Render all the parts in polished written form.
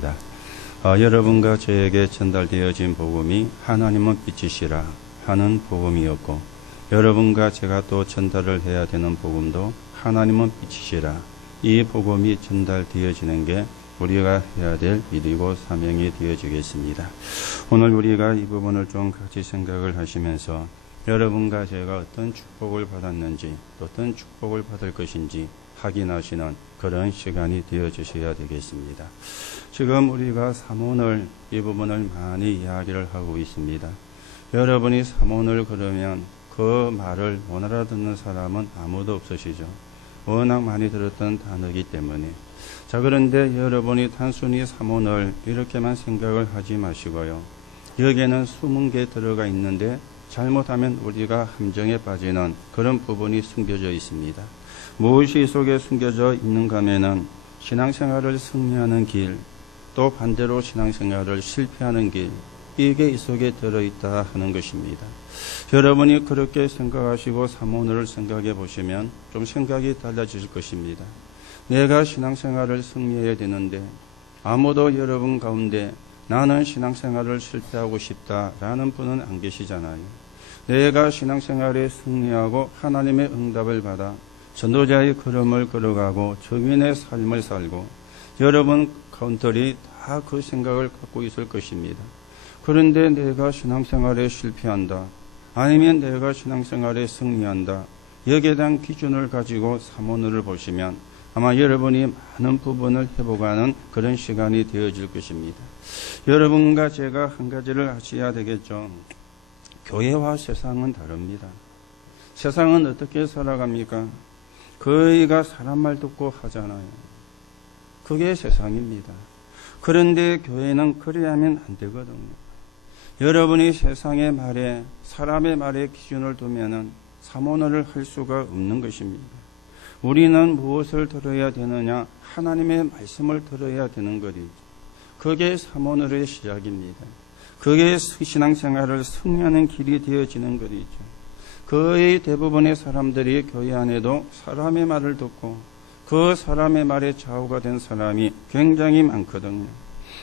하겠습니다. 여러분과 저에게 전달되어진 복음이 하나님은 빛이시라 하는 복음이었고, 여러분과 제가 또 전달을 해야 되는 복음도 하나님은 빛이시라, 이 복음이 전달되어지는 게 우리가 해야 될 일이고 사명이 되어지겠습니다. 오늘 우리가 이 부분을 좀 같이 생각을 하시면서 여러분과 제가 어떤 축복을 받았는지, 어떤 축복을 받을 것인지 확인하시는 그런 시간이 되어주셔야 되겠습니다. 지금 우리가 삼원을, 이 부분을 많이 이야기를 하고 있습니다. 여러분이 삼원을 그러면 그 말을 못 알아듣는 사람은 아무도 없으시죠. 워낙 많이 들었던 단어이기 때문에. 자, 그런데 여러분이 단순히 삼원을 이렇게만 생각을 하지 마시고요. 여기에는 20개 들어가 있는데 잘못하면 우리가 함정에 빠지는 그런 부분이 숨겨져 있습니다. 무엇이 이 속에 숨겨져 있는가 하면은 신앙생활을 승리하는 길, 또 반대로 신앙생활을 실패하는 길, 이게 이 속에 들어있다 하는 것입니다. 여러분이 그렇게 생각하시고 삼원을 생각해 보시면 좀 생각이 달라질 것입니다. 내가 신앙생활을 승리해야 되는데 아무도 여러분 가운데 나는 신앙생활을 실패하고 싶다라는 분은 안 계시잖아요. 내가 신앙생활에 승리하고 하나님의 응답을 받아 전도자의 걸음을 걸어가고 정인의 삶을 살고 여러분 가운데들이 다 그 생각을 갖고 있을 것입니다. 그런데 내가 신앙생활에 실패한다, 아니면 내가 신앙생활에 승리한다, 여기에 대한 기준을 가지고 삼원을 보시면 아마 여러분이 많은 부분을 회복하는 그런 시간이 되어질 것입니다. 여러분과 제가 한 가지를 아셔야 되겠죠. 교회와 세상은 다릅니다. 세상은 어떻게 살아갑니까? 거의가 사람 말 듣고 하잖아요. 그게 세상입니다. 그런데 교회는 그래야 하면 안 되거든요. 여러분이 세상의 말에, 사람의 말에 기준을 두면은 삼원을 할 수가 없는 것입니다. 우리는 무엇을 들어야 되느냐? 하나님의 말씀을 들어야 되는 것이죠. 그게 삼원의 시작입니다. 그게 신앙생활을 승리하는 길이 되어지는 것이죠. 거의 대부분의 사람들이 교회 안에도 사람의 말을 듣고 그 사람의 말에 좌우가 된 사람이 굉장히 많거든요.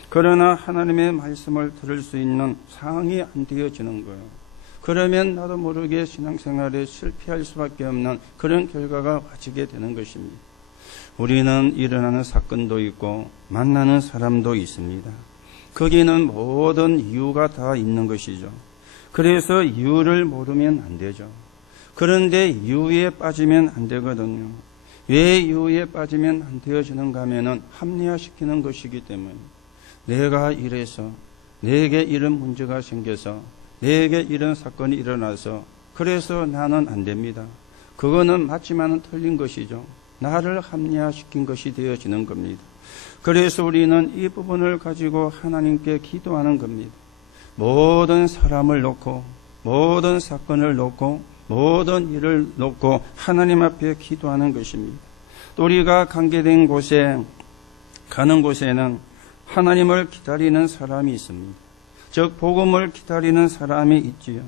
그러나 하나님의 말씀을 들을 수 있는 상황이 안 되어지는 거예요. 그러면 나도 모르게 신앙생활에 실패할 수밖에 없는 그런 결과가 와지게 되는 것입니다. 우리는 일어나는 사건도 있고 만나는 사람도 있습니다. 거기는 모든 이유가 다 있는 것이죠. 그래서 이유를 모르면 안 되죠. 그런데 이유에 빠지면 안 되거든요. 왜 이유에 빠지면 안 되어지는가 하면은 합리화시키는 것이기 때문에 내가 이래서, 내게 이런 문제가 생겨서, 내게 이런 사건이 일어나서 그래서 나는 안 됩니다. 그거는 맞지만은 틀린 것이죠. 나를 합리화시킨 것이 되어지는 겁니다. 그래서 우리는 이 부분을 가지고 하나님께 기도하는 겁니다. 모든 사람을 놓고, 모든 사건을 놓고, 모든 일을 놓고 하나님 앞에 기도하는 것입니다. 또 우리가 관계된 곳에, 가는 곳에는 하나님을 기다리는 사람이 있습니다. 즉 복음을 기다리는 사람이 있지요.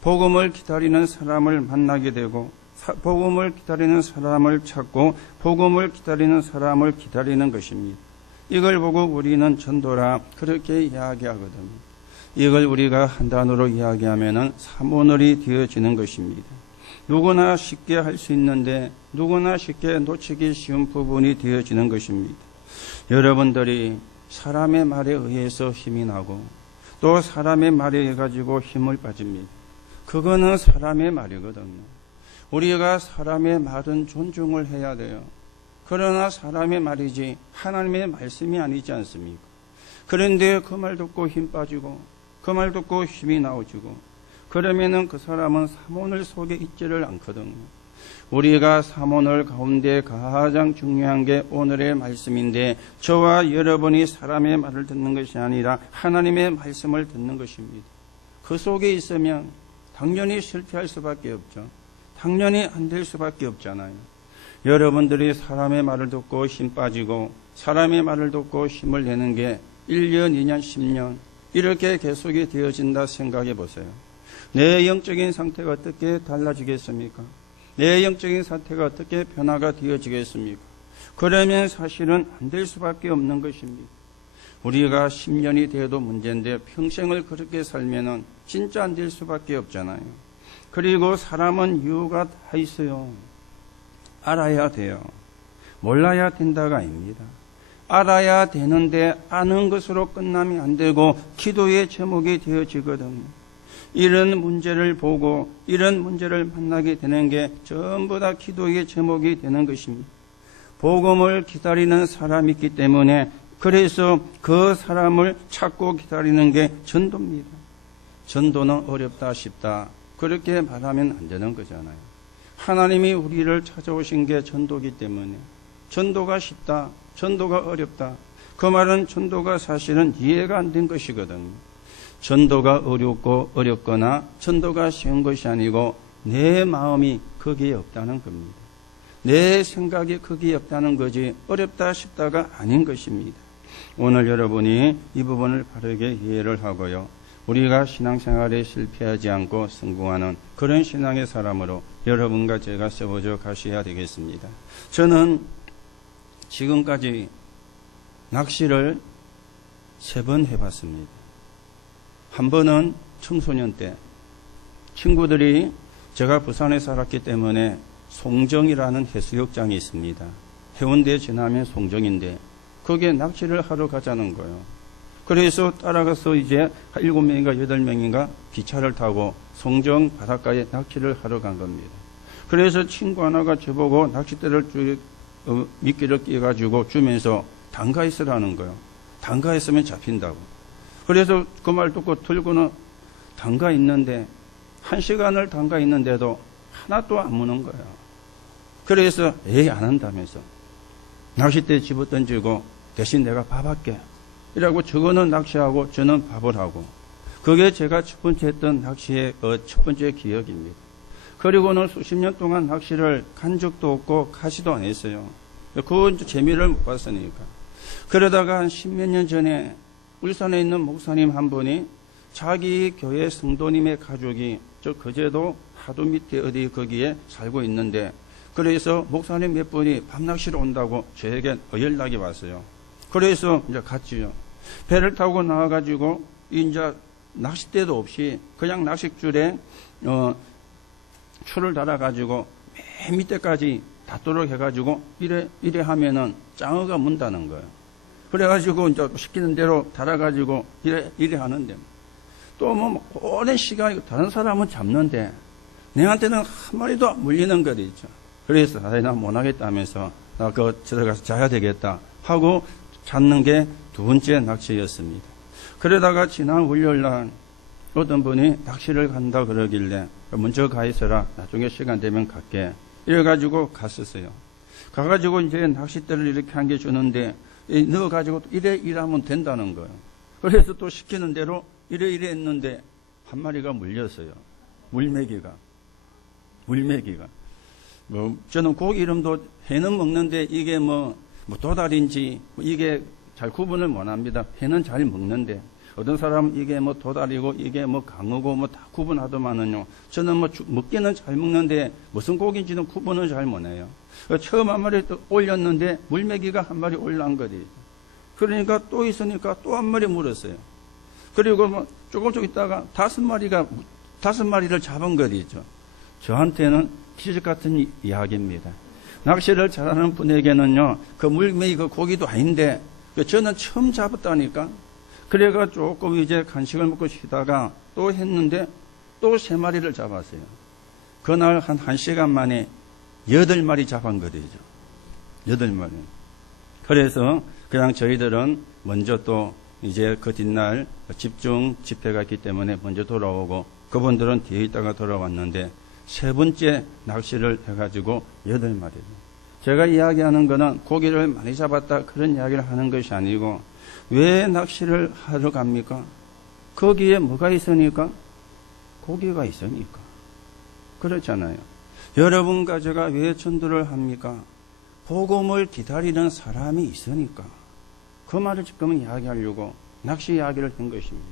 복음을 기다리는 사람을 만나게 되고 복음을 기다리는 사람을 찾고 복음을 기다리는 사람을 기다리는 것입니다. 이걸 보고 우리는 전도라 그렇게 이야기하거든요. 이걸 우리가 한 단어로 이야기하면은 삼원을이 되어지는 것입니다. 누구나 쉽게 할 수 있는데 누구나 쉽게 놓치기 쉬운 부분이 되어지는 것입니다. 여러분들이 사람의 말에 의해서 힘이 나고 또 사람의 말에 의해 가지고 힘을 빠집니다. 그거는 사람의 말이거든요. 우리가 사람의 말은 존중을 해야 돼요. 그러나 사람의 말이지 하나님의 말씀이 아니지 않습니까? 그런데 그 말 듣고 힘 빠지고 그 말 듣고 힘이 나오지고 그러면은 그 사람은 삼원을 속에 있지를 않거든요. 우리가 삼원을 가운데 가장 중요한 게 오늘의 말씀인데 저와 여러분이 사람의 말을 듣는 것이 아니라 하나님의 말씀을 듣는 것입니다. 그 속에 있으면 당연히 실패할 수밖에 없죠. 당연히 안 될 수밖에 없잖아요. 여러분들이 사람의 말을 듣고 힘 빠지고 사람의 말을 듣고 힘을 내는 게 1년, 2년, 10년 이렇게 계속이 되어진다 생각해 보세요. 내 영적인 상태가 어떻게 달라지겠습니까? 내 영적인 상태가 어떻게 변화가 되어지겠습니까? 그러면 사실은 안 될 수밖에 없는 것입니다. 우리가 10년이 돼도 문제인데 평생을 그렇게 살면은 진짜 안 될 수밖에 없잖아요. 그리고 사람은 이유가 다 있어요. 알아야 돼요. 몰라야 된다가 아닙니다. 알아야 되는데 아는 것으로 끝나면 안 되고 기도의 제목이 되어지거든요. 이런 문제를 보고 이런 문제를 만나게 되는 게 전부 다 기도의 제목이 되는 것입니다. 복음을 기다리는 사람이 있기 때문에 그래서 그 사람을 찾고 기다리는 게 전도입니다. 전도는 어렵다 쉽다 그렇게 말하면 안 되는 거잖아요. 하나님이 우리를 찾아오신 게 전도이기 때문에 전도가 쉽다, 전도가 어렵다. 그 말은 전도가 사실은 이해가 안 된 것이거든요. 전도가 어렵고 어렵거나 전도가 쉬운 것이 아니고 내 마음이 거기에 없다는 겁니다. 내 생각이 거기에 없다는 거지 어렵다 쉽다가 아닌 것입니다. 오늘 여러분이 이 부분을 바르게 이해를 하고요. 우리가 신앙생활에 실패하지 않고 성공하는 그런 신앙의 사람으로 여러분과 제가 세워져 가셔야 되겠습니다. 저는 지금까지 낚시를 3번 해봤습니다. 한 번은 청소년 때 친구들이 제가 부산에 살았기 때문에 송정이라는 해수욕장이 있습니다. 해운대 지나면 송정인데 거기에 낚시를 하러 가자는 거예요. 그래서 따라가서 이제 7명인가 8명인가 기차를 타고 송정 바닷가에 낚시를 하러 간 겁니다. 그래서 친구 하나가 저보고 낚싯대를 미끼를 끼워가지고 주면서 담가 있으라는 거예요. 담가 있으면 잡힌다고. 그래서 그 말 듣고 들고는 담가 있는데 1시간을 담가 있는데도 하나도 안 무는 거예요. 그래서 에이 안 한다면서 낚싯대 집어 던지고 대신 내가 밥 할게 이라고 저거는 낚시하고 저는 밥을 하고 그게 제가 첫 번째 했던 낚시의 첫 번째 기억입니다. 그리고는 수십 년 동안 낚시를 간 적도 없고 가시도 안 했어요. 그 재미를 못 봤으니까. 그러다가 한 10몇 년 전에 울산에 있는 목사님 한 분이 자기 교회 성도님의 가족이 저 거제도 하도 밑에 어디 거기에 살고 있는데 그래서 목사님 몇 분이 밤낚시로 온다고 저에게 연락이 왔어요. 그래서 이제 갔지요. 배를 타고 나와가지고 이제 낚싯대도 없이 그냥 낚싯줄에 줄을 달아가지고 맨 밑에까지 닿도록 해가지고 이래 하면은 장어가 문다는 거예요. 그래가지고 이제 시키는 대로 달아가지고 이래 하는데 또 뭐 오랜 시간 다른 사람은 잡는데 내한테는 한 마리도 물리는 거리 있죠. 그래서 나 못하겠다면서 나 그거 들어가서 자야 되겠다 하고 찾는 게 2번째 낚시였습니다. 그러다가 지난 월요일날 어떤 분이 낚시를 간다 그러길래 먼저 가 있어라 나중에 시간 되면 갈게 이래가지고 갔었어요. 가가지고 이제 낚싯대를 이렇게 한 개 주는데 넣어가지고 이래 일하면 된다는 거예요. 그래서 또 시키는 대로 이래 했는데 한 마리가 물렸어요. 물메기가. 저는 고기 이름도 회는 먹는데 이게 뭐 도다리인지 이게 잘 구분을 못 합니다. 회는 잘 먹는데 어떤 사람은 이게 뭐 도다리고 이게 뭐 강어고 뭐 다 구분하더만은요. 저는 뭐 먹기는 잘 먹는데 무슨 고기인지는 구분을 잘 못 해요. 처음 한 마리 또 올렸는데 물메기가 한 마리 올라온 거지. 그러니까 또 있으니까 또 한 마리 물었어요. 그리고 뭐 조금 있다가 5마리를 잡은 거죠. 저한테는 기적 같은 이야기입니다. 낚시를 잘하는 분에게는요, 그 물메기 그 고기도 아닌데, 저는 처음 잡았다니까. 그래가 조금 이제 간식을 먹고 쉬다가 또 했는데, 또 3마리를 잡았어요. 그날 한 1시간 만에 8마리 잡은 거죠. 8마리. 그래서 그냥 저희들은 먼저 또 이제 그 뒷날 집중 집회가 있기 때문에 먼저 돌아오고, 그분들은 뒤에 있다가 돌아왔는데, 3번째 낚시를 해가지고 8마리. 제가 이야기하는 거는 고기를 많이 잡았다 그런 이야기를 하는 것이 아니고 왜 낚시를 하러 갑니까? 거기에 뭐가 있으니까? 고기가 있으니까. 그렇잖아요. 여러분과 제가 왜 전도를 합니까? 복음을 기다리는 사람이 있으니까. 그 말을 지금 이야기하려고 낚시 이야기를 한 것입니다.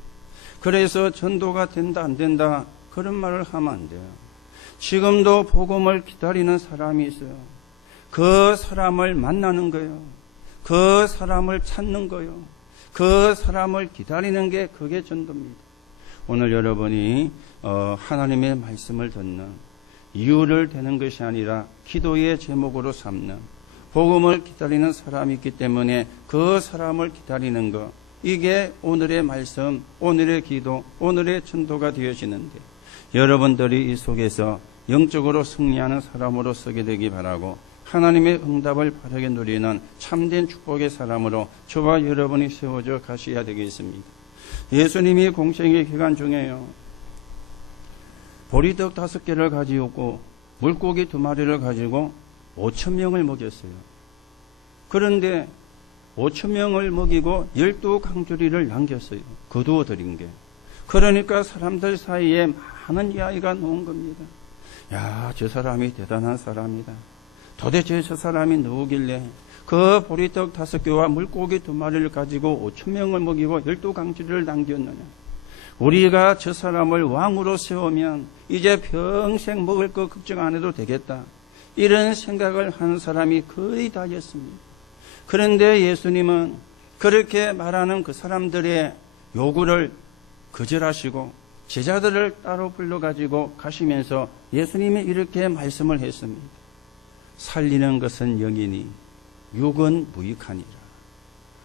그래서 전도가 된다 안 된다 그런 말을 하면 안 돼요. 지금도 복음을 기다리는 사람이 있어요. 그 사람을 만나는 거예요. 그 사람을 찾는 거예요. 그 사람을 기다리는 게 그게 전도입니다. 오늘 여러분이 하나님의 말씀을 듣는 이유를 대는 것이 아니라 기도의 제목으로 삼는 복음을 기다리는 사람이 있기 때문에 그 사람을 기다리는 것, 이게 오늘의 말씀, 오늘의 기도, 오늘의 전도가 되어지는데 여러분들이 이 속에서 영적으로 승리하는 사람으로 서게 되기 바라고 하나님의 응답을 바르게 누리는 참된 축복의 사람으로 저와 여러분이 세워져 가셔야 되겠습니다. 예수님이 공생의 기간 중에요, 보리떡 5개를 가지고 물고기 2마리를 가지고 5,000명을 먹였어요. 그런데 5,000명을 먹이고 12강주리를 남겼어요. 거두어 드린 게. 그러니까 사람들 사이에 많은 이야기가 나온 겁니다. 야, 저 사람이 대단한 사람이다. 도대체 저 사람이 누구길래 그 보리떡 5개와 물고기 2마리를 가지고 5,000명을 먹이고 12강주리를 남겼느냐. 우리가 저 사람을 왕으로 세우면 이제 평생 먹을 거 걱정 안 해도 되겠다. 이런 생각을 하는 사람이 거의 다였습니다. 그런데 예수님은 그렇게 말하는 그 사람들의 요구를 거절하시고 제자들을 따로 불러가지고 가시면서 예수님이 이렇게 말씀을 했습니다. 살리는 것은 영이니 육은 무익하니라.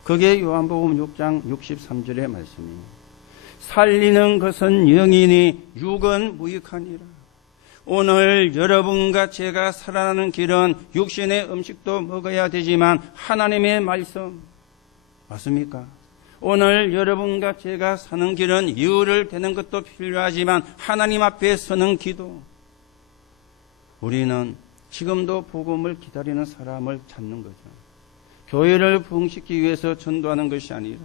그게 요한복음 6장 63절의 말씀입니다. 살리는 것은 영이니 육은 무익하니라. 오늘 여러분과 제가 살아나는 길은 육신의 음식도 먹어야 되지만 하나님의 말씀 맞습니까? 오늘 여러분과 제가 사는 길은 이유를 대는 것도 필요하지만 하나님 앞에 서는 기도. 우리는 지금도 복음을 기다리는 사람을 찾는 거죠. 교회를 부흥시키기 위해서 전도하는 것이 아니라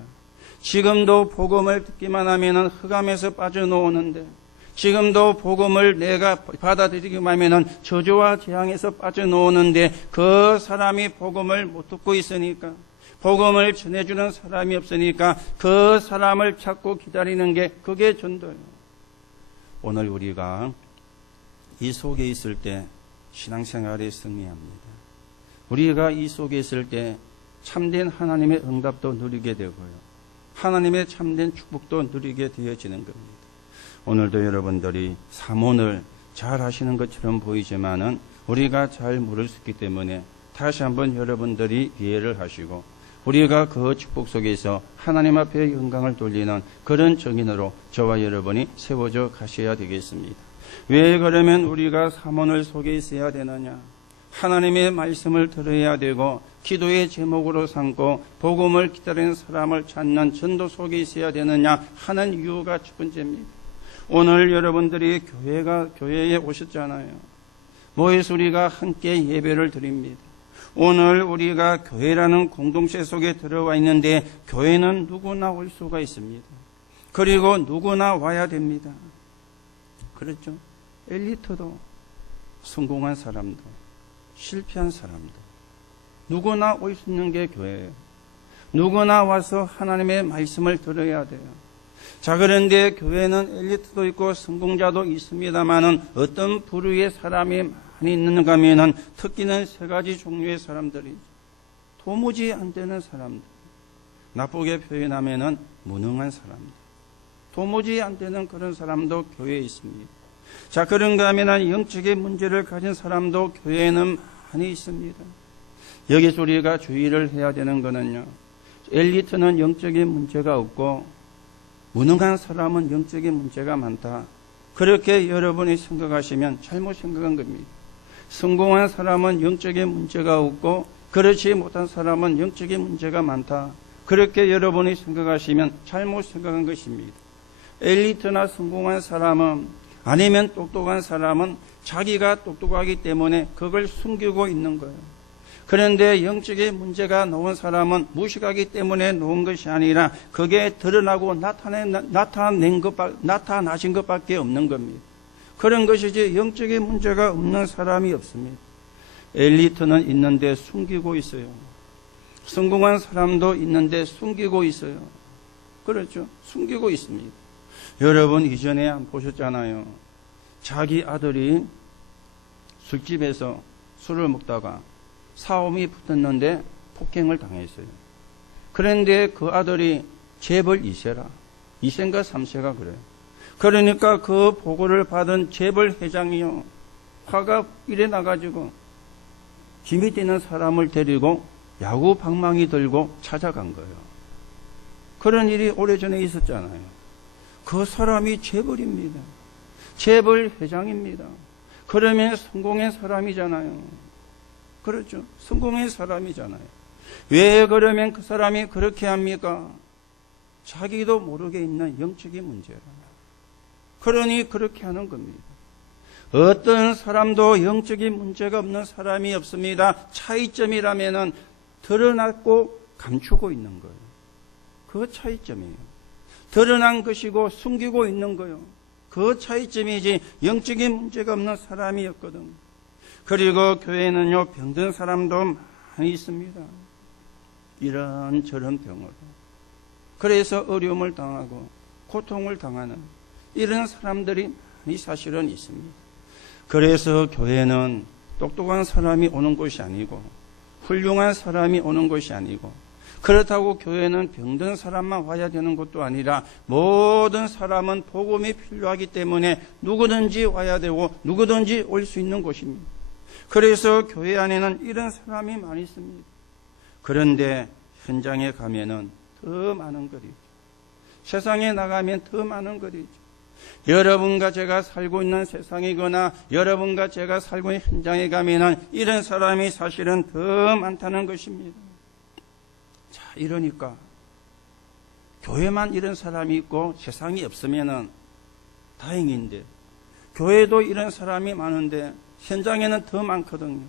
지금도 복음을 듣기만 하면 흑암에서 빠져나오는데 지금도 복음을 내가 받아들이기만 하면 저주와 재앙에서 빠져나오는데 그 사람이 복음을 못 듣고 있으니까 복음을 전해주는 사람이 없으니까 그 사람을 찾고 기다리는 게 그게 전도예요. 오늘 우리가 이 속에 있을 때 신앙생활에 승리합니다. 우리가 이 속에 있을 때 참된 하나님의 응답도 누리게 되고요. 하나님의 참된 축복도 누리게 되어지는 겁니다. 오늘도 여러분들이 사모를 잘 하시는 것처럼 보이지만은 우리가 잘 모를 수 있기 때문에 다시 한번 여러분들이 이해를 하시고 우리가 그 축복 속에서 하나님 앞에 영광을 돌리는 그런 정인으로 저와 여러분이 세워져 가셔야 되겠습니다. 왜 그러면 우리가 사모를 속에 있어야 되느냐? 하나님의 말씀을 들어야 되고 기도의 제목으로 삼고 복음을 기다리는 사람을 찾는 전도 속에 있어야 되느냐 하는 이유가 첫 번째입니다. 오늘 여러분들이 교회에 오셨잖아요. 모여서 우리가 함께 예배를 드립니다. 오늘 우리가 교회라는 공동체 속에 들어와 있는데 교회는 누구나 올 수가 있습니다. 그리고 누구나 와야 됩니다. 그렇죠? 엘리트도 성공한 사람도 실패한 사람도 누구나 올 수 있는 게 교회예요. 누구나 와서 하나님의 말씀을 들어야 돼요. 자, 그런데 교회는 엘리트도 있고 성공자도 있습니다만은 어떤 부류의 사람이 많이 있는가 하면은 특기는 3가지 종류의 사람들이 도무지 안 되는 사람들, 나쁘게 표현하면은 무능한 사람들, 도무지 안 되는 그런 사람도 교회에 있습니다. 자, 그런가 하면은 영적인 문제를 가진 사람도 교회에는 많이 있습니다. 여기서 우리가 주의를 해야 되는 거는요, 엘리트는 영적인 문제가 없고 무능한 사람은 영적인 문제가 많다. 그렇게 여러분이 생각하시면 잘못 생각한 겁니다. 성공한 사람은 영적인 문제가 없고 그렇지 못한 사람은 영적인 문제가 많다. 그렇게 여러분이 생각하시면 잘못 생각한 것입니다. 엘리트나 성공한 사람은 아니면 똑똑한 사람은 자기가 똑똑하기 때문에 그걸 숨기고 있는 거예요. 그런데 영적인 문제가 놓은 사람은 무식하기 때문에 놓은 것이 아니라 그게 드러나고 나타나신 것밖에 없는 겁니다. 그런 것이지 영적인 문제가 없는 사람이 없습니다. 엘리트는 있는데 숨기고 있어요. 성공한 사람도 있는데 숨기고 있어요. 그렇죠? 숨기고 있습니다. 여러분 이전에 안 보셨잖아요. 자기 아들이 술집에서 술을 먹다가 싸움이 붙었는데 폭행을 당했어요. 그런데 그 아들이 재벌 2세라. 2세인가 3세가 그래요. 그러니까 그 보고를 받은 재벌 회장이요, 화가 일에 나가지고 힘이 되는 사람을 데리고 야구 방망이 들고 찾아간 거예요. 그런 일이 오래전에 있었잖아요. 그 사람이 재벌입니다. 재벌 회장입니다. 그러면 성공한 사람이잖아요. 그렇죠. 성공한 사람이잖아요. 왜 그러면 그 사람이 그렇게 합니까? 자기도 모르게 있는 영적인 문제라. 그러니 그렇게 하는 겁니다. 어떤 사람도 영적인 문제가 없는 사람이 없습니다. 차이점이라면은 드러났고 감추고 있는 거예요. 그 차이점이에요. 드러난 것이고 숨기고 있는 거예요. 그 차이점이지 영적인 문제가 없는 사람이었거든. 그리고 교회는요, 병든 사람도 많이 있습니다. 이런저런 병으로. 그래서 어려움을 당하고 고통을 당하는 이런 사람들이 많이 사실은 있습니다. 그래서 교회는 똑똑한 사람이 오는 곳이 아니고 훌륭한 사람이 오는 곳이 아니고, 그렇다고 교회는 병든 사람만 와야 되는 것도 아니라 모든 사람은 복음이 필요하기 때문에 누구든지 와야 되고 누구든지 올 수 있는 곳입니다. 그래서 교회 안에는 이런 사람이 많이 있습니다. 그런데 현장에 가면은 더 많은 거리죠. 세상에 나가면 더 많은 거리죠. 여러분과 제가 살고 있는 세상이거나 여러분과 제가 살고 있는 현장에 가면은 이런 사람이 사실은 더 많다는 것입니다. 자, 이러니까 교회만 이런 사람이 있고 세상이 없으면은 다행인데, 교회도 이런 사람이 많은데 현장에는 더 많거든요.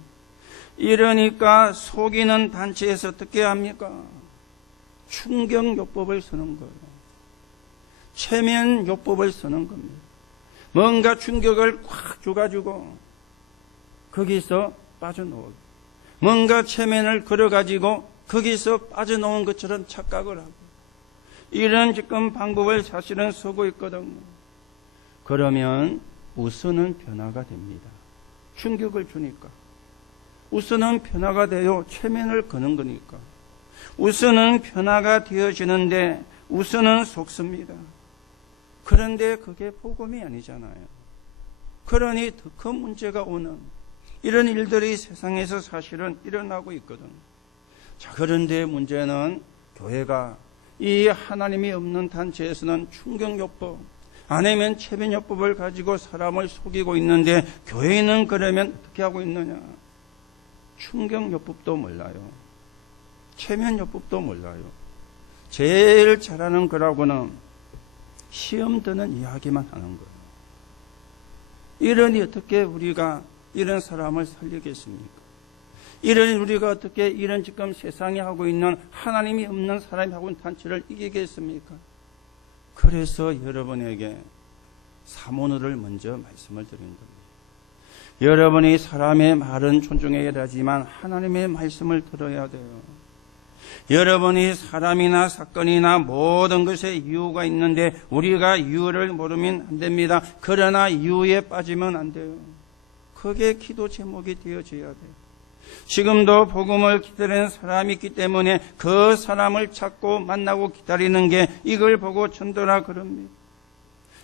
이러니까 속이는 단체에서 어떻게 합니까? 충격요법을 쓰는 거예요. 체면요법을 쓰는 겁니다. 뭔가 충격을 꽉 줘가지고 거기서 빠져나오고, 뭔가 체면을 걸어가지고 거기서 빠져나온 것처럼 착각을 하고, 이런 지금 방법을 사실은 쓰고 있거든요. 그러면 우선은 변화가 됩니다. 충격을 주니까 우선은 변화가 돼요. 체면을 거는 거니까 우선은 변화가 되어지는데 우선은 속습니다. 그런데 그게 복음이 아니잖아요. 그러니 더 큰 문제가 오는 이런 일들이 세상에서 사실은 일어나고 있거든. 자, 그런데 문제는 교회가 이 하나님이 없는 단체에서는 충격요법 아니면 체면요법을 가지고 사람을 속이고 있는데, 교회는 그러면 어떻게 하고 있느냐? 충격요법도 몰라요. 체면요법도 몰라요. 제일 잘하는 거라고는 시험 드는 이야기만 하는 거예요. 이러니 어떻게 우리가 이런 사람을 살리겠습니까? 이러니 우리가 어떻게 이런 지금 세상에 하고 있는 하나님이 없는 사람이 하고 있는 단체를 이기겠습니까? 그래서 여러분에게 사모노를 먼저 말씀을 드린 겁니다. 여러분이 사람의 말은 존중해야 하지만 하나님의 말씀을 들어야 돼요. 여러분이 사람이나 사건이나 모든 것에 이유가 있는데 우리가 이유를 모르면 안 됩니다. 그러나 이유에 빠지면 안 돼요. 그게 기도 제목이 되어져야 돼요. 지금도 복음을 기다리는 사람이 있기 때문에 그 사람을 찾고 만나고 기다리는 게 이걸 보고 전도라 그럽니다.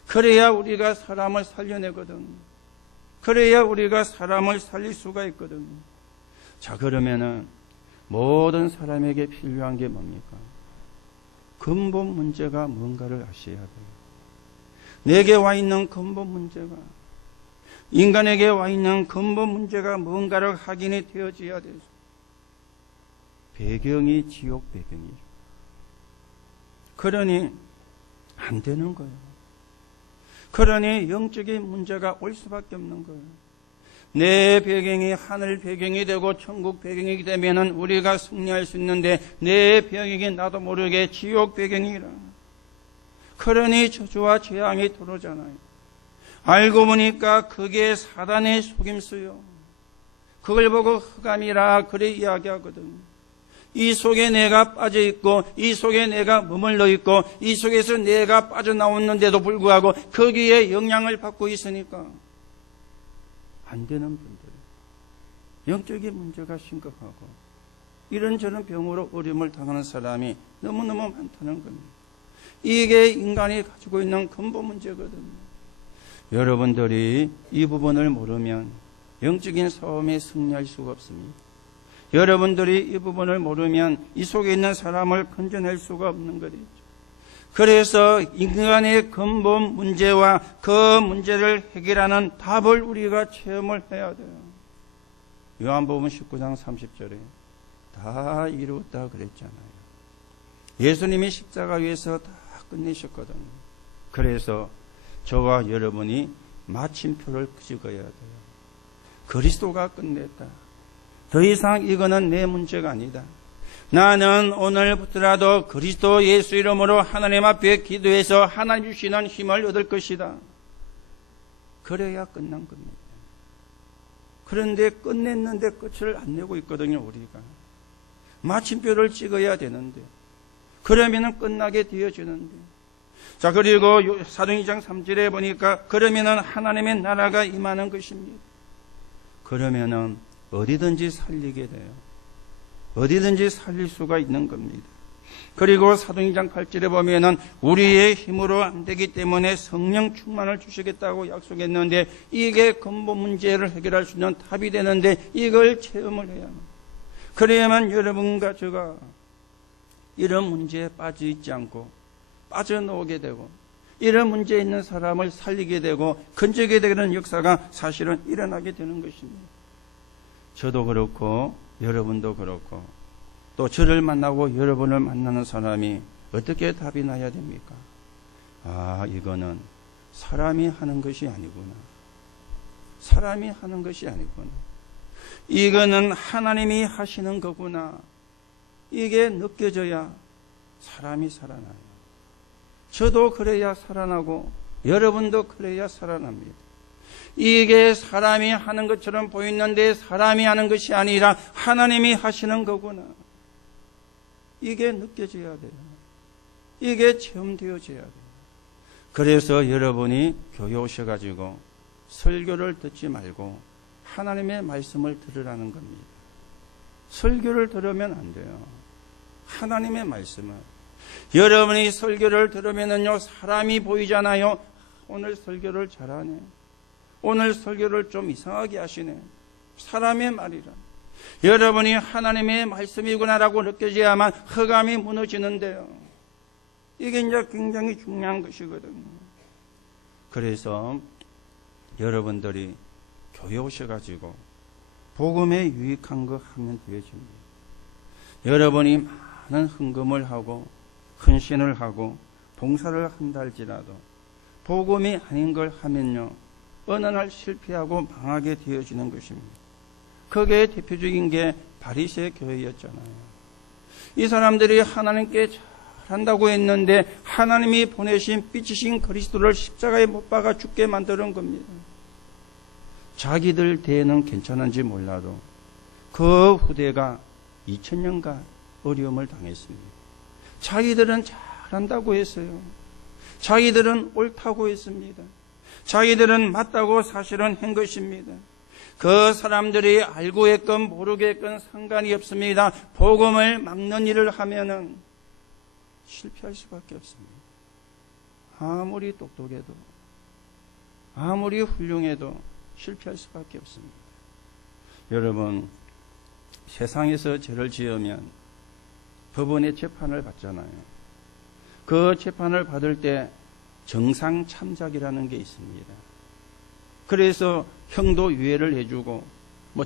그래야 우리가 사람을 살려내거든. 그래야 우리가 사람을 살릴 수가 있거든. 자, 그러면은 모든 사람에게 필요한 게 뭡니까? 근본 문제가 뭔가를 아셔야 돼요. 내게 와 있는 근본 문제가, 인간에게 와 있는 근본 문제가 뭔가를 확인이 되어져야 되죠. 배경이 지옥 배경이죠. 그러니 안 되는 거예요. 그러니 영적인 문제가 올 수밖에 없는 거예요. 내 배경이 하늘 배경이 되고 천국 배경이 되면은 우리가 승리할 수 있는데, 내 배경이 나도 모르게 지옥 배경이라. 그러니 저주와 재앙이 들어오잖아요. 알고 보니까 그게 사단의 속임수요. 그걸 보고 흑암이라 그래 이야기하거든. 이 속에 내가 빠져 있고, 이 속에 내가 머물러 있고, 이 속에서 내가 빠져나왔는데도 불구하고 거기에 영향을 받고 있으니까 안 되는 분들, 영적인 문제가 심각하고 이런저런 병으로 어려움을 당하는 사람이 너무너무 많다는 겁니다. 이게 인간이 가지고 있는 근본 문제거든요. 여러분들이 이 부분을 모르면 영적인 싸움에 승리할 수가 없습니다. 여러분들이 이 부분을 모르면 이 속에 있는 사람을 건져낼 수가 없는 거죠. 그래서 인간의 근본 문제와 그 문제를 해결하는 답을 우리가 체험을 해야 돼요. 요한복음 19장 30절에 다 이루었다 그랬잖아요. 예수님이 십자가 위에서 다 끝내셨거든요. 그래서 저와 여러분이 마침표를 찍어야 돼요. 그리스도가 끝냈다. 더 이상 이거는 내 문제가 아니다. 나는 오늘부터라도 그리스도 예수 이름으로 하나님 앞에 기도해서 하나님 주시는 힘을 얻을 것이다. 그래야 끝난 겁니다. 그런데 끝냈는데 끝을 안 내고 있거든요, 우리가. 마침표를 찍어야 되는데. 그러면은 끝나게 되어지는데. 자, 그리고 사도행전 3절에 보니까 그러면은 하나님의 나라가 임하는 것입니다. 그러면은 어디든지 살리게 돼요. 어디든지 살릴 수가 있는 겁니다. 그리고 사도행전 8절에 보면은 우리의 힘으로 안 되기 때문에 성령 충만을 주시겠다고 약속했는데 이게 근본 문제를 해결할 수 있는 답이 되는데 이걸 체험을 해야 합니다. 그래야만 여러분과 제가 이런 문제에 빠져 있지 않고 빠져나오게 되고 이런 문제에 있는 사람을 살리게 되고 건지게 되는 역사가 사실은 일어나게 되는 것입니다. 저도 그렇고 여러분도 그렇고 또 저를 만나고 여러분을 만나는 사람이 어떻게 답이 나야 됩니까? 아, 이거는 사람이 하는 것이 아니구나. 사람이 하는 것이 아니구나. 이거는 하나님이 하시는 거구나. 이게 느껴져야 사람이 살아나요. 저도 그래야 살아나고 여러분도 그래야 살아납니다. 이게 사람이 하는 것처럼 보이는데 사람이 하는 것이 아니라 하나님이 하시는 거구나. 이게 느껴져야 돼요. 이게 체험되어져야 돼요. 그래서 여러분이 교회 오셔가지고 설교를 듣지 말고 하나님의 말씀을 들으라는 겁니다. 설교를 들으면 안 돼요. 하나님의 말씀을. 여러분이 설교를 들으면은요, 사람이 보이잖아요. 오늘 설교를 잘하네. 오늘 설교를 좀 이상하게 하시네. 사람의 말이라. 여러분이 하나님의 말씀이구나라고 느껴져야만 허감이 무너지는데요. 이게 이제 굉장히 중요한 것이거든요. 그래서 여러분들이 교회 오셔가지고 복음에 유익한 거 하면 되어집니다. 여러분이 많은 헌금을 하고 헌신을 하고 봉사를 한다 할지라도 복음이 아닌 걸 하면요, 어느 날 실패하고 망하게 되어지는 것입니다. 그게 대표적인 게 바리새 교회였잖아요. 이 사람들이 하나님께 잘한다고 했는데 하나님이 보내신 빛이신 그리스도를 십자가에 못 박아 죽게 만드는 겁니다. 자기들 대에는 괜찮은지 몰라도 그 후대가 2000년간 어려움을 당했습니다. 자기들은 잘한다고 했어요. 자기들은 옳다고 했습니다. 자기들은 맞다고 사실은 한 것입니다. 그 사람들이 알고 했건 모르게 했건 상관이 없습니다. 복음을 막는 일을 하면은 실패할 수밖에 없습니다. 아무리 똑똑해도 아무리 훌륭해도 실패할 수밖에 없습니다. 여러분, 세상에서 죄를 지으면 법원의 재판을 받잖아요. 그 재판을 받을 때 정상 참작이라는 게 있습니다. 그래서 형도 유예를 해주고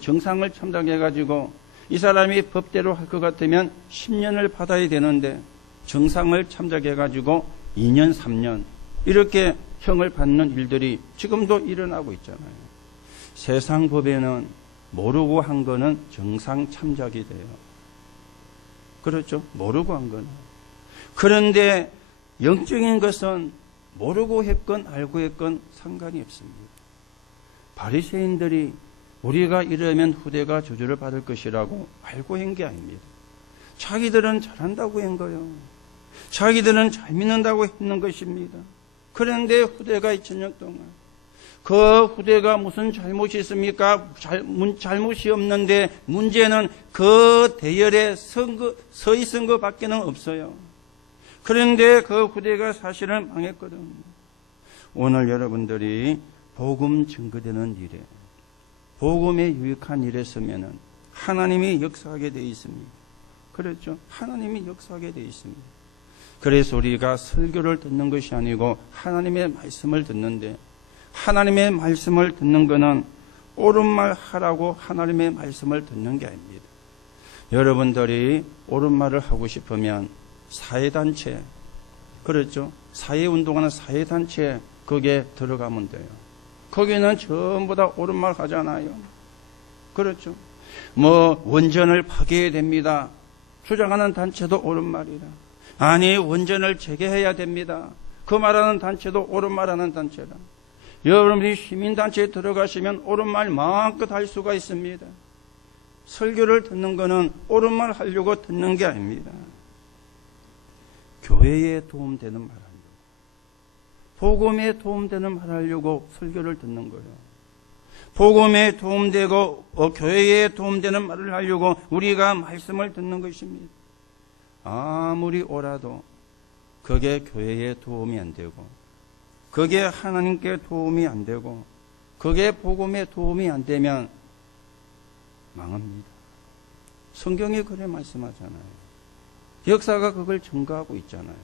정상을 참작해가지고 이 사람이 법대로 할 것 같으면 10년을 받아야 되는데 정상을 참작해가지고 2년, 3년 이렇게 형을 받는 일들이 지금도 일어나고 있잖아요. 세상 법에는 모르고 한 거는 정상 참작이 돼요. 그렇죠? 모르고 한 거는. 그런데 영적인 것은 모르고 했건 알고 했건 상관이 없습니다. 바리새인들이 우리가 이러면 후대가 저주를 받을 것이라고 알고 한 게 아닙니다. 자기들은 잘한다고 한 거예요. 자기들은 잘 믿는다고 했는 것입니다. 그런데 후대가 2000년 동안 그 후대가 무슨 잘못이 있습니까? 잘못이 없는데 문제는 그 대열에 서 있은 것밖에는 없어요. 그런데 그 후대가 사실은 망했거든요. 오늘 여러분들이 복음 증거되는 일에, 복음에 유익한 일에 서면은 하나님이 역사하게 되어 있습니다. 그렇죠? 하나님이 역사하게 되어 있습니다. 그래서 우리가 설교를 듣는 것이 아니고 하나님의 말씀을 듣는데, 하나님의 말씀을 듣는 것은 옳은 말 하라고 하나님의 말씀을 듣는 게 아닙니다. 여러분들이 옳은 말을 하고 싶으면 사회단체, 그렇죠? 사회운동하는 사회단체 거기에 들어가면 돼요. 거기는 전부 다 옳은 말 하잖아요. 그렇죠? 원전을 파괴해야 됩니다. 주장하는 단체도 옳은 말이라. 아니, 원전을 재개해야 됩니다. 그 말하는 단체도 옳은 말하는 단체라. 여러분이 시민단체에 들어가시면 옳은 말 마음껏 할 수가 있습니다. 설교를 듣는 것은 옳은 말 하려고 듣는 게 아닙니다. 교회에 도움되는 말 하려고, 복음에 도움되는 말 하려고 설교를 듣는 거예요. 복음에 도움되고 교회에 도움되는 말을 하려고 우리가 말씀을 듣는 것입니다. 아무리 옳아도 그게 교회에 도움이 안 되고, 그게 하나님께 도움이 안 되고, 그게 복음에 도움이 안 되면 망합니다. 성경이 그래 말씀하잖아요. 역사가 그걸 증거하고 있잖아요.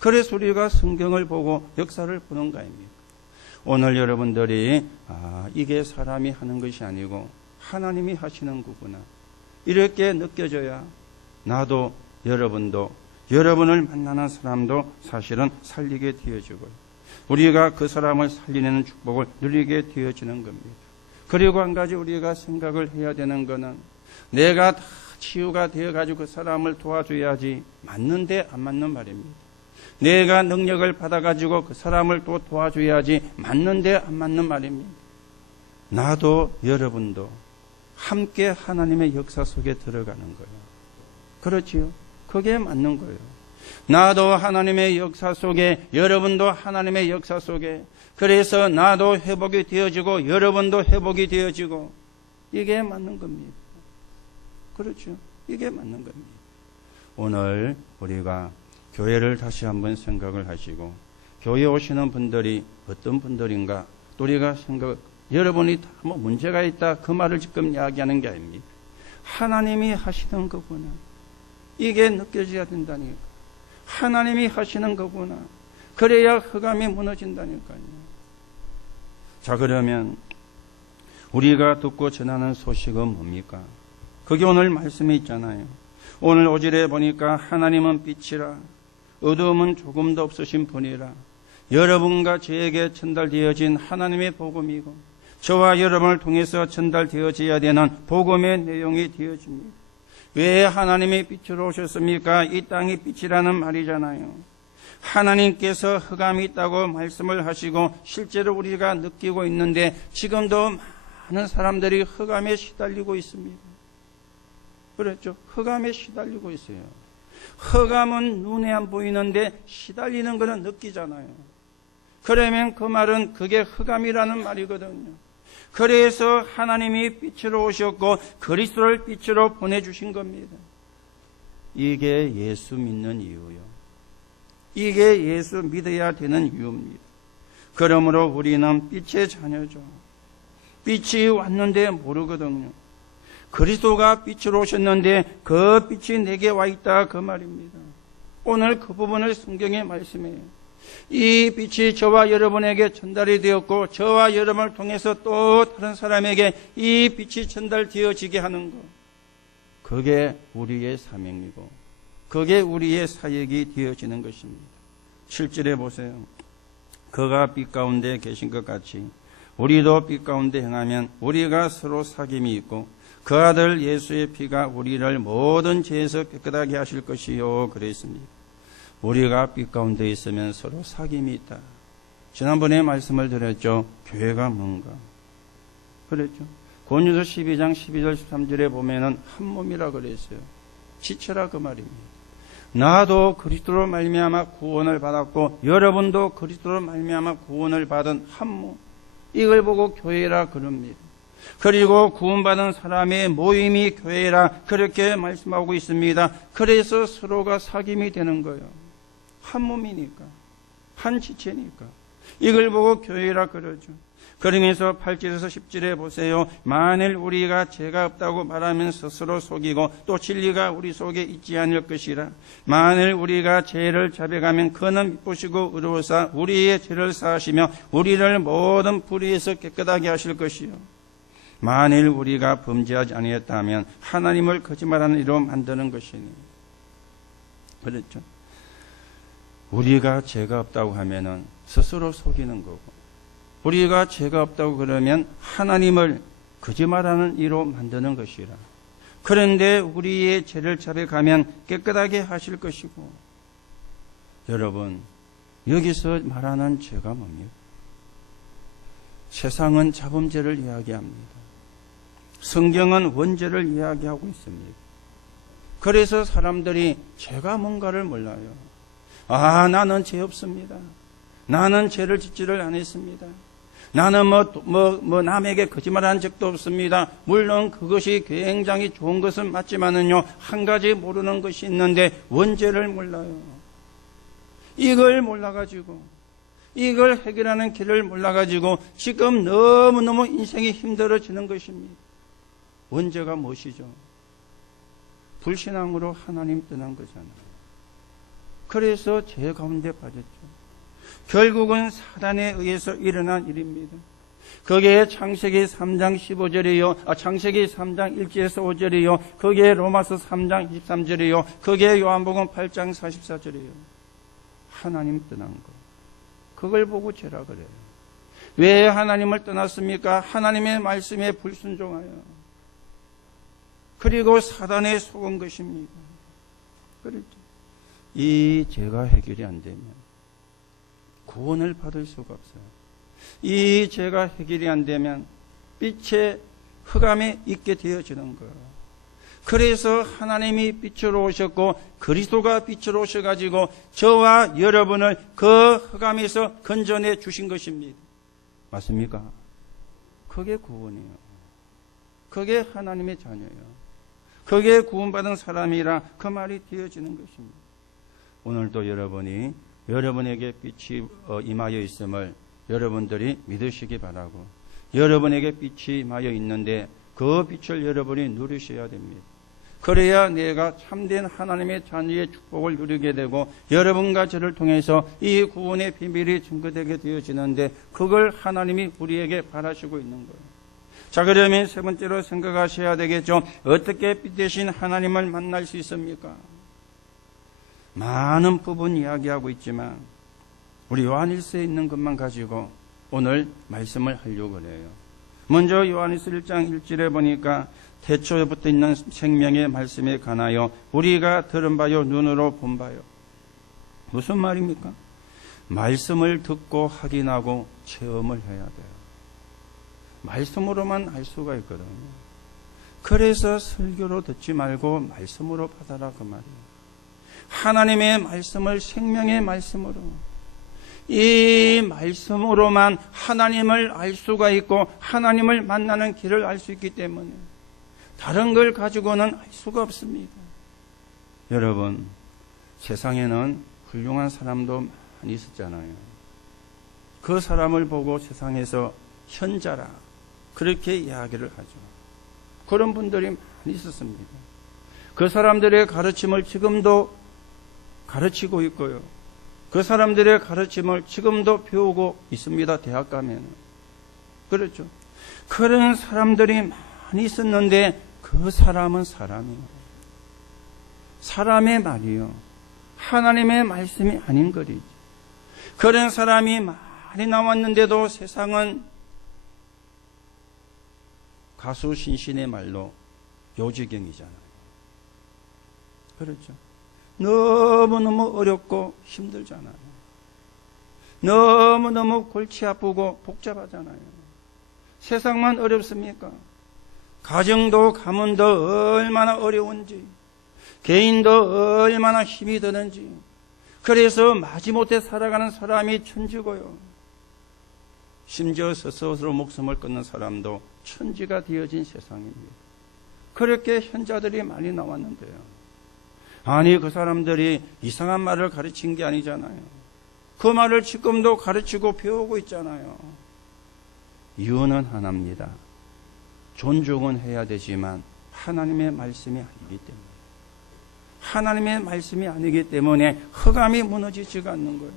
그래서 우리가 성경을 보고 역사를 보는 거 아닙니까? 오늘 여러분들이 이게 사람이 하는 것이 아니고 하나님이 하시는 거구나, 이렇게 느껴져야 나도 여러분도, 여러분을 만나는 사람도 사실은 살리게 되어지고, 우리가 그 사람을 살리는 축복을 누리게 되어지는 겁니다. 그리고 한 가지 우리가 생각을 해야 되는 것은, 내가 다 치유가 되어가지고 그 사람을 도와줘야지 맞는데 안 맞는 말입니다. 내가 능력을 받아가지고 그 사람을 또 도와줘야지 맞는데 안 맞는 말입니다. 나도 여러분도 함께 하나님의 역사 속에 들어가는 거예요. 그렇지요? 그게 맞는 거예요. 나도 하나님의 역사 속에, 여러분도 하나님의 역사 속에, 그래서 나도 회복이 되어지고 여러분도 회복이 되어지고, 이게 맞는 겁니다. 그렇죠? 이게 맞는 겁니다. 오늘 우리가 교회를 다시 한번 생각을 하시고, 교회 오시는 분들이 어떤 분들인가, 또 우리가 여러분이 다 문제가 있다, 그 말을 지금 이야기하는 게 아닙니다. 하나님이 하시는 거구나, 이게 느껴져야 된다니까. 하나님이 하시는 거구나. 그래야 흑암이 무너진다니까요. 자, 그러면 우리가 듣고 전하는 소식은 뭡니까? 그게 오늘 말씀에 있잖아요. 오늘 5절에 보니까 하나님은 빛이라, 어두움은 조금도 없으신 분이라. 여러분과 저에게 전달되어진 하나님의 복음이고, 저와 여러분을 통해서 전달되어져야 되는 복음의 내용이 되어집니다. 왜 하나님이 빛으로 오셨습니까? 이 땅이 빛이라는 말이잖아요. 하나님께서 흑암이 있다고 말씀을 하시고 실제로 우리가 느끼고 있는데, 지금도 많은 사람들이 흑암에 시달리고 있습니다. 그렇죠? 흑암에 시달리고 있어요. 흑암은 눈에 안 보이는데 시달리는 것은 느끼잖아요. 그러면 그 말은 그게 흑암이라는 말이거든요. 그래서 하나님이 빛으로 오셨고 그리스도를 빛으로 보내주신 겁니다. 이게 예수 믿는 이유요. 이게 예수 믿어야 되는 이유입니다. 그러므로 우리는 빛의 자녀죠. 빛이 왔는데 모르거든요. 그리스도가 빛으로 오셨는데 그 빛이 내게 와 있다, 그 말입니다. 오늘 그 부분을 성경에 말씀해요. 이 빛이 저와 여러분에게 전달이 되었고, 저와 여러분을 통해서 또 다른 사람에게 이 빛이 전달되어지게 하는 것, 그게 우리의 사명이고 그게 우리의 사역이 되어지는 것입니다. 7절에 보세요. 그가 빛 가운데 계신 것 같이 우리도 빛 가운데 행하면 우리가 서로 사귐이 있고, 그 아들 예수의 피가 우리를 모든 죄에서 깨끗하게 하실 것이요, 그랬습니다. 우리가 빛 가운데 있으면 서로 사귐이 있다. 지난번에 말씀을 드렸죠. 교회가 뭔가 그랬죠. 고린도서 12장 12절 13절에 보면은 한 몸이라 그랬어요. 지체라, 그 말입니다. 나도 그리스도로 말미암아 구원을 받았고 여러분도 그리스도로 말미암아 구원을 받은 한 몸, 이걸 보고 교회라 그럽니다. 그리고 구원받은 사람의 모임이 교회라, 그렇게 말씀하고 있습니다. 그래서 서로가 사귐이 되는 거예요. 한 몸이니까, 한 지체니까. 이걸 보고 교회라 그러죠. 그러면서 8절에서 10절에 보세요. 만일 우리가 죄가 없다고 말하면 스스로 속이고 또 진리가 우리 속에 있지 않을 것이라. 만일 우리가 죄를 자백하면 그는 미쁘시고 의로우사 우리의 죄를 사하시며 우리를 모든 불의에서 깨끗하게 하실 것이요. 만일 우리가 범죄하지 아니했다면 하나님을 거짓말하는 이로 만드는 것이니. 그렇죠. 우리가 죄가 없다고 하면은 스스로 속이는 거고, 우리가 죄가 없다고 그러면 하나님을 거짓말하는 이로 만드는 것이라. 그런데 우리의 죄를 자백하면 깨끗하게 하실 것이고. 여러분, 여기서 말하는 죄가 뭡니까? 세상은 자범죄를 이야기합니다. 성경은 원죄를 이야기하고 있습니다. 그래서 사람들이 죄가 뭔가를 몰라요. 나는 죄 없습니다. 나는 죄를 짓지를 않았습니다. 나는 남에게 거짓말한 적도 없습니다. 물론 그것이 굉장히 좋은 것은 맞지만은요, 한 가지 모르는 것이 있는데 원죄를 몰라요. 이걸 몰라가지고, 이걸 해결하는 길을 몰라가지고 지금 너무너무 인생이 힘들어지는 것입니다. 원죄가 무엇이죠? 불신앙으로 하나님 떠난 거잖아요. 그래서 죄 가운데 빠졌죠. 결국은 사단에 의해서 일어난 일입니다. 거기에 창세기 3장 15절이요, 창세기 3장 1절에서 5절이요, 거기에 로마서 3장 23절이요, 거기에 요한복음 8장 44절이요. 하나님 떠난 거. 그걸 보고 죄라 그래요. 왜 하나님을 떠났습니까? 하나님의 말씀에 불순종하여. 그리고 사단에 속은 것입니다. 그렇죠. 이 죄가 해결이 안 되면 구원을 받을 수가 없어요. 이 죄가 해결이 안 되면 빛의 흑암에 있게 되어지는 거예요. 그래서 하나님이 빛으로 오셨고 그리스도가 빛으로 오셔가지고 저와 여러분을 그 흑암에서 건져내 주신 것입니다. 맞습니까? 그게 구원이에요. 그게 하나님의 자녀예요. 그게 구원받은 사람이라 그 말이 되어지는 것입니다. 오늘도 여러분이 여러분에게 빛이 임하여 있음을 여러분들이 믿으시기 바라고, 여러분에게 빛이 임하여 있는데 그 빛을 여러분이 누리셔야 됩니다. 그래야 내가 참된 하나님의 자녀의 축복을 누리게 되고 여러분과 저를 통해서 이 구원의 비밀이 증거되게 되어지는데 그걸 하나님이 우리에게 바라시고 있는 거예요. 자, 그러면 세 번째로 생각하셔야 되겠죠. 어떻게 빛 대신 하나님을 만날 수 있습니까? 많은 부분 이야기하고 있지만 우리 요한일서에 있는 것만 가지고 오늘 말씀을 하려고 그래요. 먼저 요한일서 1장 1절에 보니까 태초에부터 있는 생명의 말씀에 관하여 우리가 들은 바요 눈으로 본 바요. 무슨 말입니까? 말씀을 듣고 확인하고 체험을 해야 돼요. 말씀으로만 알 수가 있거든요. 그래서 설교로 듣지 말고 말씀으로 받아라 그 말이에요. 하나님의 말씀을 생명의 말씀으로, 이 말씀으로만 하나님을 알 수가 있고 하나님을 만나는 길을 알 수 있기 때문에 다른 걸 가지고는 알 수가 없습니다. 여러분, 세상에는 훌륭한 사람도 많이 있었잖아요. 그 사람을 보고 세상에서 현자라 그렇게 이야기를 하죠. 그런 분들이 많이 있었습니다. 그 사람들의 가르침을 지금도 가르치고 있고요. 그 사람들의 가르침을 지금도 배우고 있습니다. 대학 가면. 그렇죠. 그런 사람들이 많이 있었는데 그 사람은 사람이에요. 사람의 말이요. 하나님의 말씀이 아닌 거리죠. 그런 사람이 많이 나왔는데도 세상은 가수 신신의 말로 요지경이잖아요. 그렇죠. 너무너무 어렵고 힘들잖아요. 너무너무 골치 아프고 복잡하잖아요. 세상만 어렵습니까? 가정도 가문도 얼마나 어려운지, 개인도 얼마나 힘이 드는지, 그래서 마지못해 살아가는 사람이 천지고요. 심지어 스스로 목숨을 끊는 사람도 천지가 되어진 세상입니다. 그렇게 현자들이 많이 나왔는데요. 아니, 그 사람들이 이상한 말을 가르친 게 아니잖아요. 그 말을 지금도 가르치고 배우고 있잖아요. 이유는 하나입니다. 존중은 해야 되지만 하나님의 말씀이 아니기 때문에. 하나님의 말씀이 아니기 때문에 흑암이 무너지지가 않는 거예요.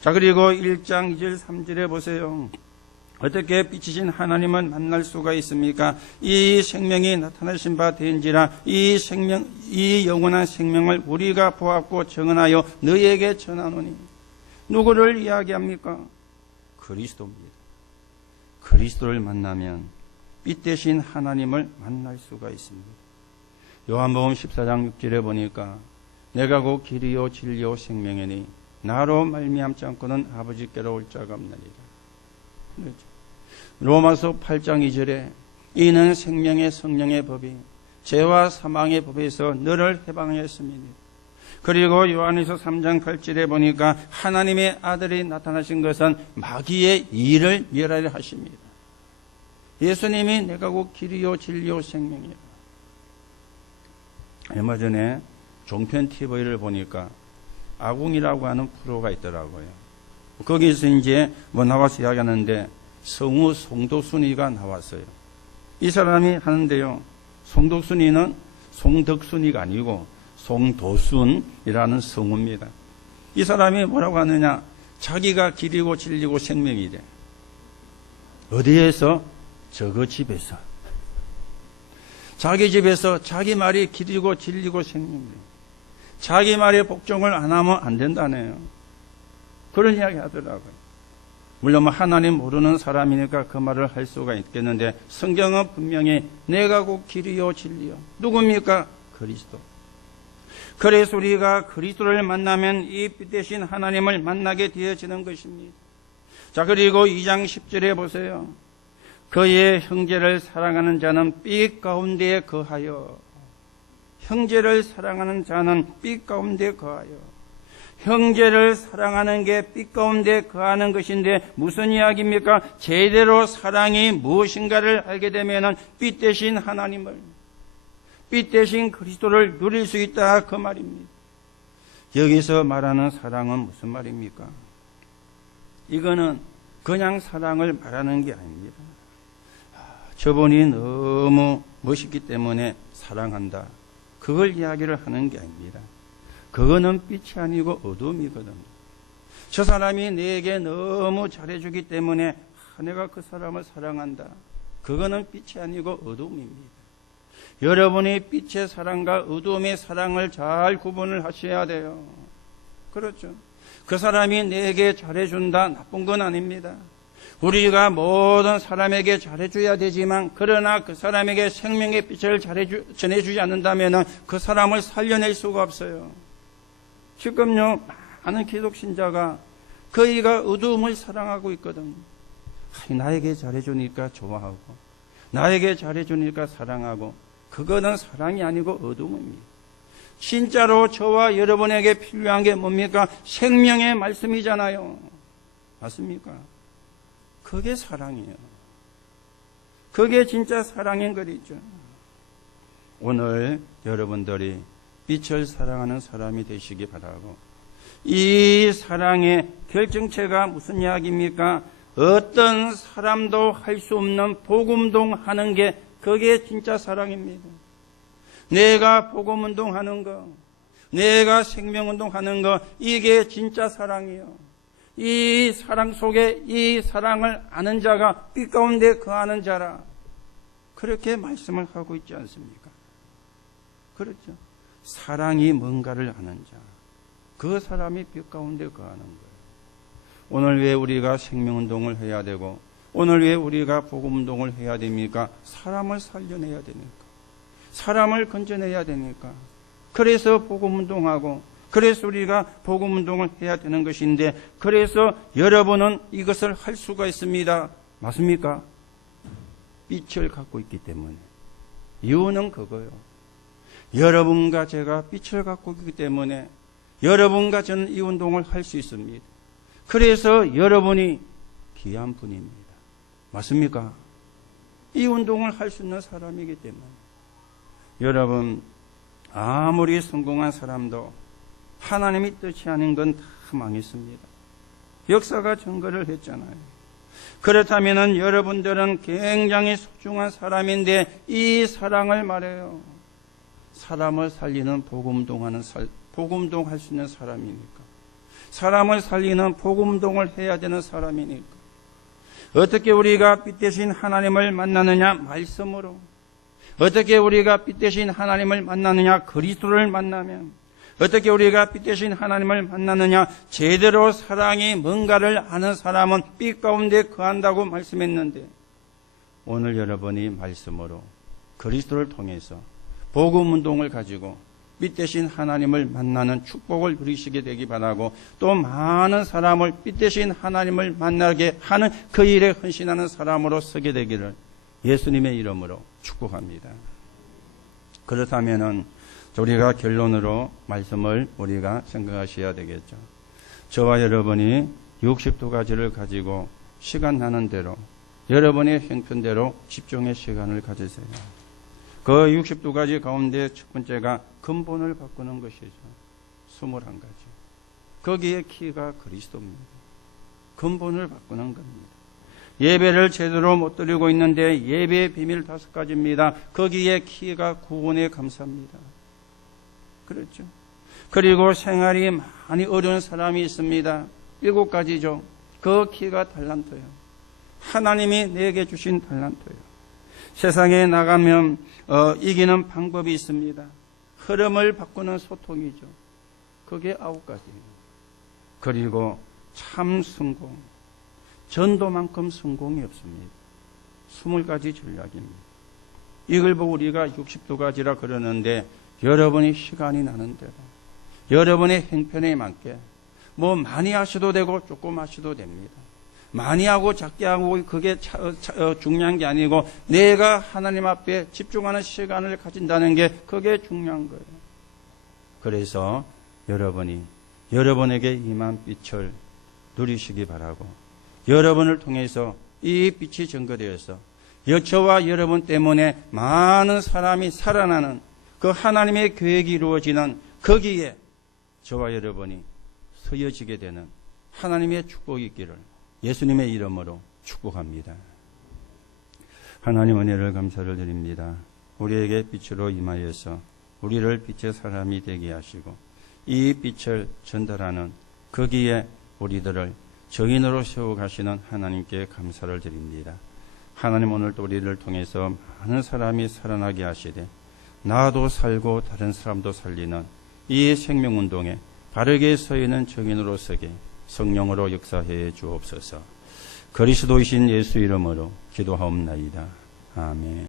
자, 그리고 1장 2절 3절에 보세요. 어떻게 빛이신 하나님을 만날 수가 있습니까? 이 생명이 나타나신 바 된지라 이 영원한 생명을 우리가 보았고 증언하여 너희에게 전하노니. 누구를 이야기합니까? 그리스도입니다. 그리스도를 만나면 빛 대신 하나님을 만날 수가 있습니다. 요한복음 14장 6절에 보니까 내가 곧 길이요 진리요 생명이니 나로 말미암지 않고는 아버지께로 올 자가 없나니라. 그렇죠. 로마서 8장 2절에 이는 생명의 성령의 법이 죄와 사망의 법에서 너를 해방하였습니다. 그리고 요한일서 3장 8절에 보니까 하나님의 아들이 나타나신 것은 마귀의 일을 멸하려 하십니다. 예수님이 내가 곧 길이요 진리요 생명이라. 얼마 전에 종편 TV를 보니까 아궁이라고 하는 프로가 있더라고요. 거기서 이제 나와서 이야기하는데 성우 송도순이가 나왔어요. 이 사람이 하는데요. 송도순이는 송덕순이가 아니고 송도순이라는 성우입니다. 이 사람이 뭐라고 하느냐? 자기가 길이고 진리고 생명이래. 어디에서? 저거 집에서. 자기 집에서 자기 말이 길이고 진리고 생명이래. 자기 말에 복종을 안 하면 안 된다네요. 그런 이야기 하더라고요. 물론 하나님 모르는 사람이니까 그 말을 할 수가 있겠는데 성경은 분명히 내가 곧 길이요 진리요. 누굽니까? 그리스도. 그래서 우리가 그리스도를 만나면 이 빛 대신 하나님을 만나게 되어지는 것입니다. 자, 그리고 2장 10절에 보세요. 그의 형제를 사랑하는 자는 빛 가운데에 거하여. 형제를 사랑하는 자는 빛 가운데 거하여. 형제를 사랑하는 게 빛 가운데 거하는 것인데 무슨 이야기입니까? 제대로 사랑이 무엇인가를 알게 되면 빛 대신 하나님을, 빛 대신 그리스도를 누릴 수 있다 그 말입니다. 여기서 말하는 사랑은 무슨 말입니까? 이거는 그냥 사랑을 말하는 게 아닙니다. 저분이 너무 멋있기 때문에 사랑한다. 그걸 이야기를 하는 게 아닙니다. 그거는 빛이 아니고 어둠이거든요. 저 사람이 내게 너무 잘해주기 때문에 내가 그 사람을 사랑한다. 그거는 빛이 아니고 어둠입니다. 여러분이 빛의 사랑과 어둠의 사랑을 잘 구분을 하셔야 돼요. 그렇죠. 그 사람이 내게 잘해준다. 나쁜 건 아닙니다. 우리가 모든 사람에게 잘해줘야 되지만 그러나 그 사람에게 생명의 빛을 전해주지 않는다면 그 사람을 살려낼 수가 없어요. 지금요 많은 기독신자가 그이가 어두움을 사랑하고 있거든요. 나에게 잘해주니까 좋아하고 나에게 잘해주니까 사랑하고 그거는 사랑이 아니고 어둠입니다. 진짜로 저와 여러분에게 필요한 게 뭡니까? 생명의 말씀이잖아요. 맞습니까? 그게 사랑이에요. 그게 진짜 사랑인 거죠. 오늘 여러분들이 빛을 사랑하는 사람이 되시기 바라고, 이 사랑의 결정체가 무슨 이야기입니까? 어떤 사람도 할 수 없는 복음운동하는 게 그게 진짜 사랑입니다. 내가 복음운동하는 거, 내가 생명운동하는 거, 이게 진짜 사랑이에요. 이 사랑 속에 이 사랑을 아는 자가 빛 가운데 거하는 자라, 그렇게 말씀을 하고 있지 않습니까? 그렇죠. 사랑이 뭔가를 아는 자, 그 사람이 빛 가운데 거하는 거예요. 오늘 왜 우리가 생명운동을 해야 되고 오늘 왜 우리가 복음운동을 해야 됩니까? 사람을 살려내야 되니까, 사람을 건져내야 되니까. 그래서 복음운동하고 그래서 우리가 복음운동을 해야 되는 것인데, 그래서 여러분은 이것을 할 수가 있습니다. 맞습니까? 빛을 갖고 있기 때문에. 이유는 그거예요. 여러분과 제가 빛을 갖고 있기 때문에 여러분과 저는 이 운동을 할 수 있습니다. 그래서 여러분이 귀한 분입니다. 맞습니까? 이 운동을 할 수 있는 사람이기 때문에. 여러분, 아무리 성공한 사람도 하나님이 뜻이 아닌 건 다 망했습니다. 역사가 증거를 했잖아요. 그렇다면 여러분들은 굉장히 소중한 사람인데 이 사랑을 말해요. 사람을 살리는 복음동할 수 있는 사람이니까. 사람을 살리는 복음동을 해야 되는 사람이니까. 어떻게 우리가 빛 대신 하나님을 만나느냐? 말씀으로. 어떻게 우리가 빛 대신 하나님을 만나느냐? 그리스도를 만나면. 어떻게 우리가 빛 대신 하나님을 만나느냐? 제대로 사랑이 뭔가를 아는 사람은 빛 가운데 거한다고 말씀했는데, 오늘 여러분이 말씀으로 그리스도를 통해서 복음 운동을 가지고 빛 대신 하나님을 만나는 축복을 누리시게 되기 바라고, 또 많은 사람을 빛 대신 하나님을 만나게 하는 그 일에 헌신하는 사람으로 서게 되기를 예수님의 이름으로 축복합니다. 그렇다면은 우리가 결론으로 말씀을 우리가 생각하셔야 되겠죠. 저와 여러분이 62가지를 가지고 시간 나는 대로 여러분의 형편대로 집중의 시간을 가지세요. 그 62가지 가운데 첫 번째가 근본을 바꾸는 것이죠. 21가지. 거기에 키가 그리스도입니다. 근본을 바꾸는 겁니다. 예배를 제대로 못 드리고 있는데 예배의 비밀 5가지입니다. 거기에 키가 구원에 감사합니다. 그렇죠. 그리고 생활이 많이 어려운 사람이 있습니다. 7가지죠. 그 키가 달란트예요. 하나님이 내게 주신 달란트예요. 세상에 나가면 이기는 방법이 있습니다. 흐름을 바꾸는 소통이죠. 그게 9가지예요. 그리고 참 성공. 전도만큼 성공이 없습니다. 20가지 전략입니다. 이걸 보고 우리가 62가지라 그러는데, 여러분이 시간이 나는 대로 여러분의 형편에 맞게 뭐 많이 하셔도 되고 조금 하셔도 됩니다. 많이 하고 작게 하고 그게 중요한 게 아니고, 내가 하나님 앞에 집중하는 시간을 가진다는 게 그게 중요한 거예요. 그래서 여러분이 여러분에게 임한 빛을 누리시기 바라고, 여러분을 통해서 이 빛이 증거되어서 저와 여러분 때문에 많은 사람이 살아나는 그 하나님의 계획이 이루어지는 거기에 저와 여러분이 서여지게 되는 하나님의 축복이 있기를 예수님의 이름으로 축복합니다. 하나님 은혜를 감사를 드립니다. 우리에게 빛으로 임하여서 우리를 빛의 사람이 되게 하시고, 이 빛을 전달하는 거기에 우리들을 정인으로 세워가시는 하나님께 감사를 드립니다. 하나님, 오늘도 우리를 통해서 많은 사람이 살아나게 하시되 나도 살고 다른 사람도 살리는 이 생명운동에 바르게 서 있는 정인으로 서게 성령으로 역사해 주옵소서. 그리스도이신 예수 이름으로 기도하옵나이다. 아멘.